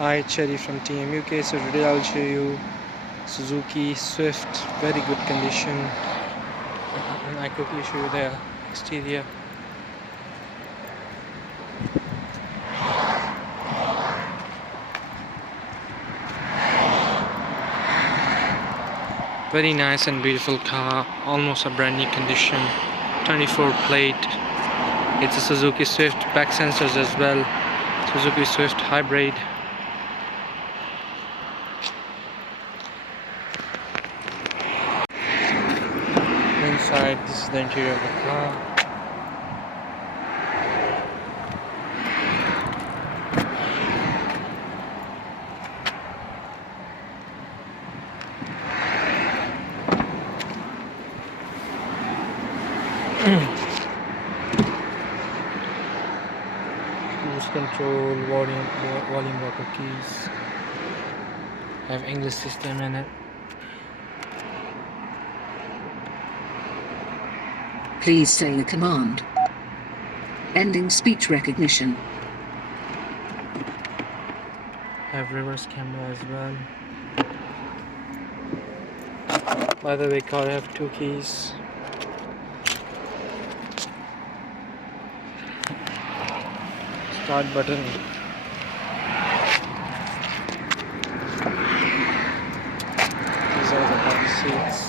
Hi, Cherry from Team UK. So today I'll show you Suzuki Swift, very good condition. And I quickly show you the exterior. Very nice and beautiful car, almost a brand new condition. 24 plate. It's a Suzuki Swift, back sensors as well. Suzuki Swift hybrid. Inside, this is the interior of the car. Cruise control, volume rocker keys. Have English system in it. Please say a command. Ending speech recognition. Have reverse camera as well. By the way, car have 2 keys. Start button. These are the back seats.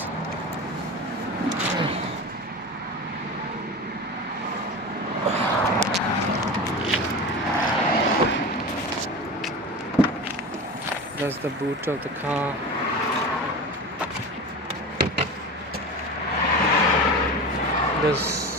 That's the boot of the car. There's